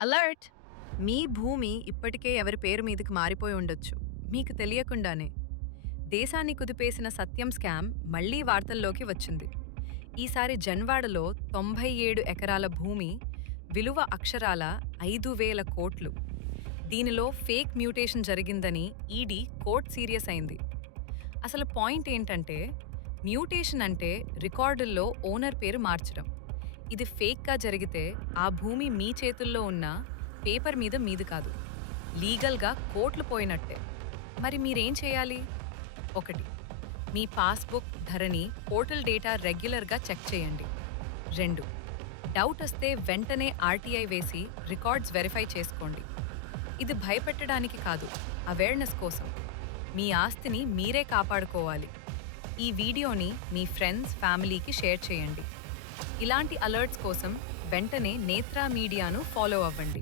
Alert! మీ భూమి ఇప్పటికే ఎవరి పేరు మీదకి మారిపోయి ఉండొచ్చు. మీకు తెలియకుండానే. దేశాన్ని కుదిపేసిన సత్యం స్కామ్ మళ్లీ వార్తల్లోకి వచ్చింది. ఈసారి జన్వాడలో 97 ఎకరాల భూమి విలువ అక్షరాల 5,000 కోట్లు. దీనిలో ఫేక్ మ్యూటేషన్ జరిగిందని ఈడీ కోర్ట్ సీరియస్ అయింది. అసలు పాయింట్ ఏంటంటే, మ్యూటేషన్ అంటే రికార్డుల్లో ఓనర్ పేరు మార్చడం. ఇది ఫేక్గా జరిగితే ఆ భూమి మీ చేతుల్లో ఉన్న పేపర్ మీద మీది కాదు. లీగల్గా కోట్లు పోయినట్టే. మరి మీరేం చేయాలి? 1. మీ పాస్బుక్, ధరణి, పోర్టల్ డేటా రెగ్యులర్గా చెక్ చేయండి. 2. డౌట్ వస్తే వెంటనే ఆర్టీఐ వేసి రికార్డ్స్ వెరిఫై చేసుకోండి. ఇది భయపెట్టడానికి కాదు, అవేర్నెస్ కోసం. మీ ఆస్తిని మీరే కాపాడుకోవాలి. ఈ వీడియోని మీ ఫ్రెండ్స్, ఫ్యామిలీకి షేర్ చేయండి. ఇలాంటి అలర్ట్స్ కోసం వెంటనే నేత్రా మీడియాను ఫాలో అవ్వండి.